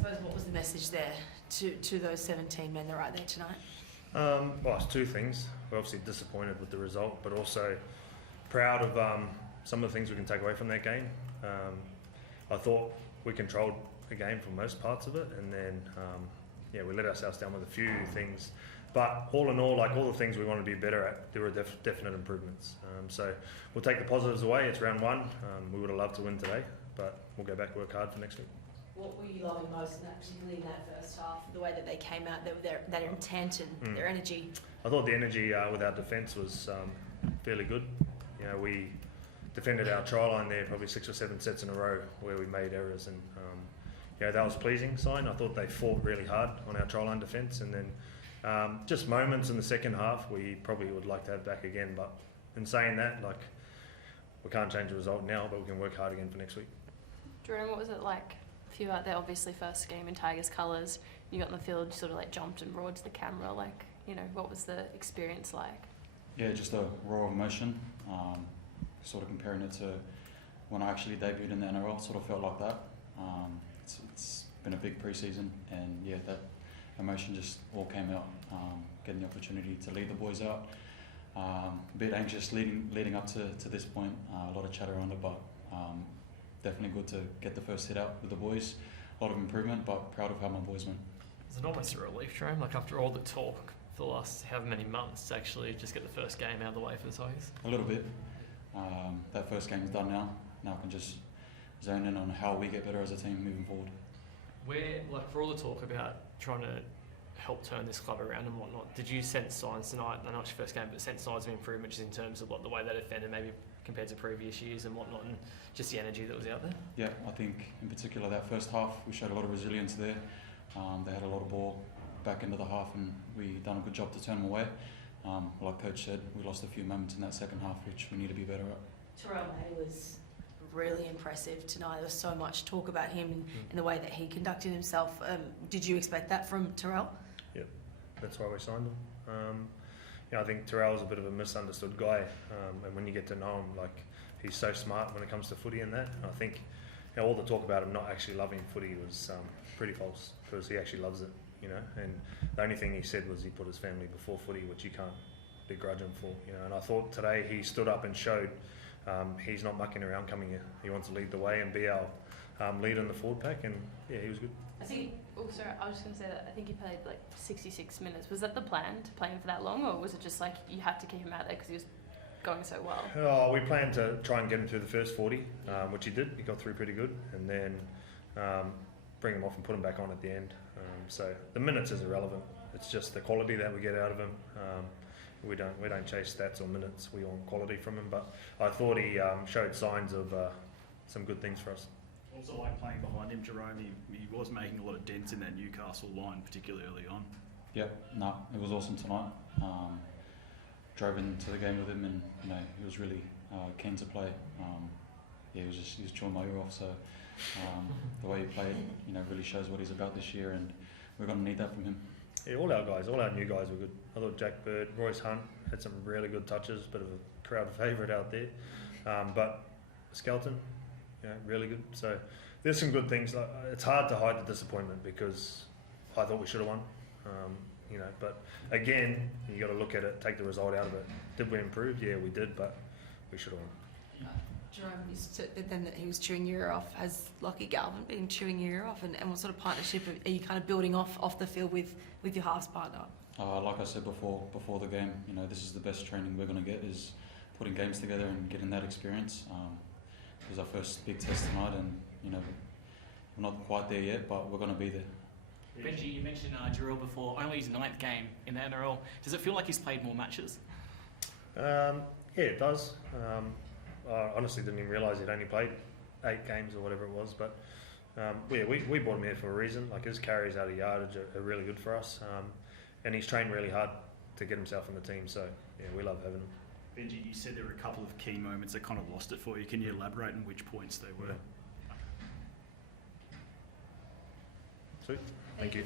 suppose what was the message there to those 17 men that are right there tonight? Well, it's two things. We're obviously disappointed with the result, but also proud of some of the things we can take away from that game. I thought we controlled the game for most parts of it, and then we let ourselves down with a few things. But all in all, like all the things we want to be better at, there were definite improvements. So we'll take the positives away. It's round one. We would have loved to win today, but we'll go back, work hard for next week. What were you loving most, particularly in that first half? The way that they came out, their intent and their energy. I thought the energy with our defence was fairly good. You know, we defended our try line there probably 6 or 7 sets in a row where we made errors, and that was a pleasing sign. I thought they fought really hard on our try line defence, and then just moments in the second half we probably would like to have back again. But in saying that, like, we can't change the result now, but we can work hard again for next week. Jarome, what was it like for you out there? Obviously, first game in Tigers colours. You got in the field, you sort of like jumped and roared to the camera. Like, what was the experience like? Yeah, just a raw emotion. Sort of comparing it to when I actually debuted in the NRL, sort of felt like that. It's been a big pre-season, and that emotion just all came out. Getting the opportunity to lead the boys out. A bit anxious leading up to this point. A lot of chatter around it, but definitely good to get the first hit out with the boys. A lot of improvement, but proud of how my boys went. Is it almost a relief, Jarome? Like, after all the talk for the last however many months, to actually just get the first game out of the way for the Tigers? A little bit. That first game is done now. Now I can just zone in on how we get better as a team moving forward. Where, like, for all the talk about trying to help turn this club around and whatnot, did you sense signs tonight? I know it's your first game, but sense signs of improvement just in terms of like the way they defended, maybe compared to previous years and whatnot, and just the energy that was out there? Yeah, I think in particular that first half we showed a lot of resilience there. They had a lot of ball back into the half, and we done a good job to turn them away. Like Coach said, we lost a few moments in that second half, which we need to be better at. Jarome was really impressive tonight. There was so much talk about him and the way that he conducted himself. Did you expect that from Terrell? Yep, that's why we signed him. I think Terrell's a bit of a misunderstood guy, and when you get to know him, like, he's so smart when it comes to footy and that. I think all the talk about him not actually loving footy was pretty false, because he actually loves it. And the only thing he said was he put his family before footy, which you can't begrudge him for. And I thought today he stood up and showed he's not mucking around coming here. He wants to lead the way and be our leader in the forward pack, and he was good. I think. Oh, sorry. I was just going to say that I think he played like 66 minutes. Was that the plan, to play him for that long, or was it just like you had to keep him out there because he was going so well? We planned to try and get him through the first 40, which he did. He got through pretty good, and then bring him off and put him back on at the end. So the minutes is irrelevant. It's just the quality that we get out of him. We don't chase stats or minutes. We want quality from him. But I thought he showed signs of some good things for us. Also, like playing behind him, Jarome, he was making a lot of dents in that Newcastle line, particularly early on. Yeah, it was awesome tonight. Drove into the game with him, and he was really keen to play. He was chewing my ear off. So the way he played, really shows what he's about this year, and we're going to need that from him. Yeah, all our new guys were good. I thought Jack Bird, Royce Hunt had some really good touches, bit of a crowd favourite out there. But Skelton, really good. So there's some good things. It's hard to hide the disappointment because I thought we should have won. But again, you got to look at it, take the result out of it. Did we improve? Yeah, we did, but we should have won. Jarome, then that he was chewing your ear off. Has Lockie Galvin been chewing your ear off? And what sort of partnership are you kind of building off the field with your halves partner? Like I said before the game, this is the best training we're going to get, is putting games together and getting that experience. It was our first big test tonight, and we're not quite there yet, but we're going to be there. Benji, you mentioned Jarome before, only his 9th game in the NRL. Does it feel like he's played more matches? Yeah, it does. I honestly didn't even realise he'd only played 8 games or whatever it was, but we brought him here for a reason. Like, his carries out of yardage are really good for us, and he's trained really hard to get himself in the team, so we love having him. Benji, you said there were a couple of key moments that kind of lost it for you. Can you elaborate on which points they were? Sweet. Thank you.